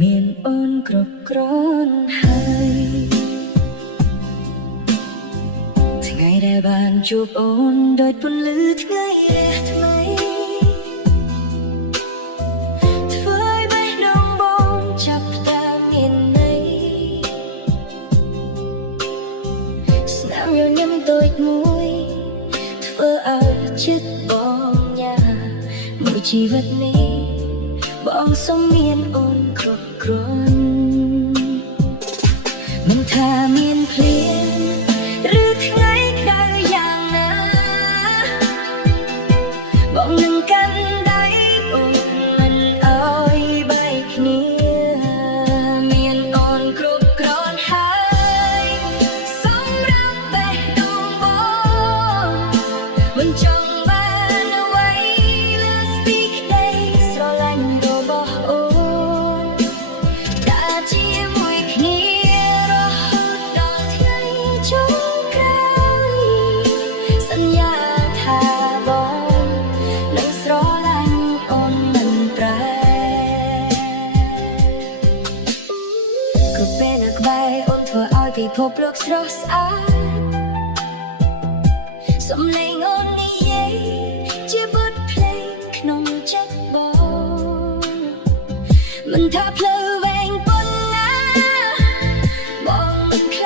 មានអូនគ្រប់គ្រាន់ហើយថ្ងៃដែលបានជួបអូនដូចពន្លឺថ្ងៃរះថ្មីធ្វើឲ្យបេះដូងបងចាប់ផ្ដើមមានន័យស្នាមញញឹមដូចមួយធ្វើឲ្យចិត្តបងញ៉ាមួយជីវិតនេះបងសុំមានអូនគ្រប់គ្រាន់មិនថាមានភ្លៀងឬថ្ងៃក្តៅយ៉ាងណាបងនឹងកាន់ដៃអូនមិនអោយបែកគ្នាមានអូនគ្រប់គ្រាន់ហើយសម្រាប់បេះដូងបងមិនចង់បានអ្វីលើសពីក្តីស្រឡាញ់របស់អូនđãជាមួយគ្នារហូតដល់ថ្ងៃចុងក្រោយសន្យាថាបងនឹងស្រឡាញ់អូនមិនប្រែគ្រប់ពេលនៅក្បែរអូនធ្វើឲ្យពិភពលោកស្រស់ស្អាតសំឡេងអូននិយាយជាបទភ្លេងក្នុងចិត្តបងមិនថាផ្លូវវែងប៉ុណ្ណាបងមិនខ្លា